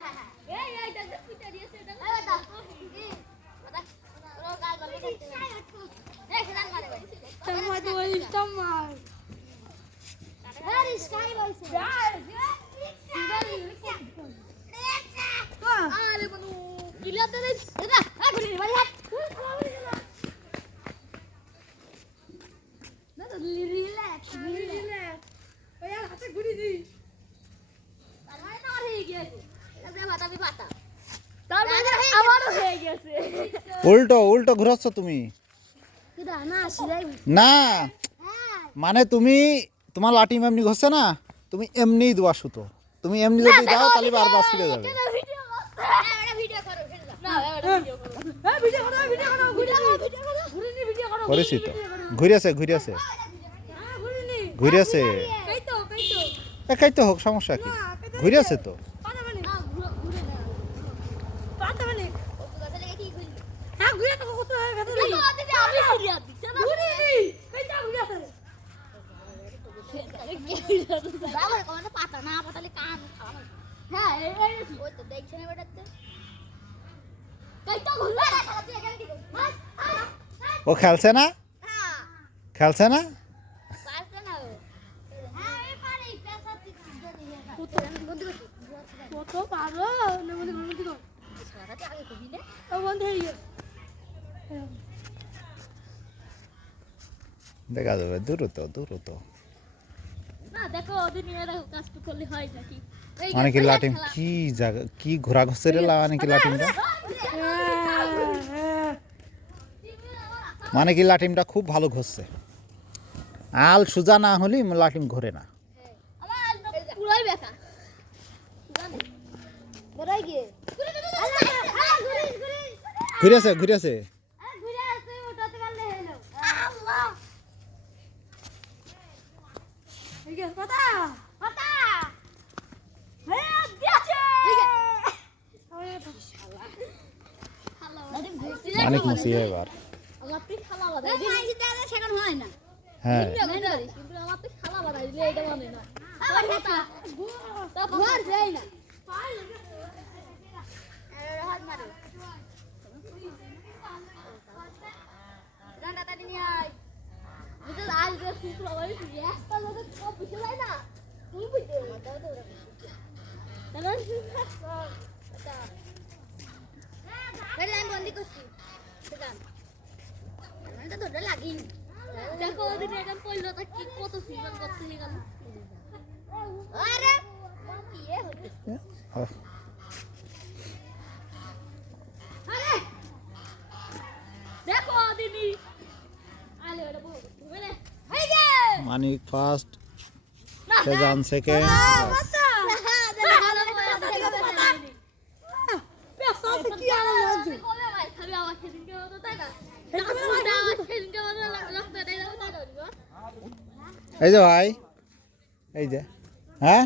এই এই দেখ দেখ পিটা দিয়েছে এটা আরে বনু কিলাতে রে এটা আ গুলি মারি হাত না তো রিল্যাক্স রিল্যাক্স ওই হাতে ঘুরি দি তার মানে তো আর হয়ে গিয়েছে তারপরে বাতাবি পাতা তারপরে আমারও হয়ে গেছে উল্টো উল্টো ঘুরাচ্ছ তুমি। না হ্যাঁ। মানে তুমি তোমার লাটিম এমনি ঘষছে না তুমি এমনিই দোয়া সুতো। তুমি এমনি যদি দাও তাহলে বারবার ফিরে যাবে। হ্যাঁ করেছি তো। ঘুরেছে হ্যাঁ ঘুরিনি ঘুরেছে। কই তো একাই তো হোক সমস্যা কি? ঘুরেছে তো পাতা মানে না ঘুরে ঘুরে না পাতা মানে ও তো দাদা লেগে কি ঘুরি হ্যাঁ ঘুরে তো কত হয় কথা দিদি আমি ঘুরি আর দিতে না ঘুরিনি কই তো ঘুরে আছে বাবার কোনো পাতা না পাতালে কান হ্যাঁ এই এই ওই তো দেখছ না বেটাতে তুই এখানে দিবি। ও খেলছে না? হ্যাঁ। খেলছে না? হ্যাঁ কত পারো? না বন্ধ বন্ধ কর। আগে কবি না। ও বন্ধ হয়ে গেল দেখা যাবে দ্রুত দ্রুত। না দেখো ওদের নিয়ে দেখো কাজ তো করলে হয় নাকি? এই মানে কি লাটিম কি জায়গা কি ঘোরা রে মানে কি লাটিমটা মানে কি লাটিমটা খুব ভালো ঘষছে। আল সোজা না হলে লাটিম ঘোরে না। আমার পুরোই বেকা বড়াই ঘুরেছে ঘুরেছে ঘুরে আসে ওটাতে পারলে হলো আল্লাহ যে পাতা? পাতা। হ্যাঁ দিয়েছে! অনেক মুসি এবার। আমার তুই খালা বাদাই দিলি সেখানে হয় না। হ্যাঁ। কিন্তু আমার তুই খালা বাদাই দিলে এটা মানে না। আমার কথা তা ঘর যাই না। দেখো ওদিন এটা পড়ল তা কি কত সুন্দর করতে গেল আরে কি হচ্ছে দেয় ফার্স্ট তাই সেকেন্ড এই যে ভাই এই যে হ্যাঁ?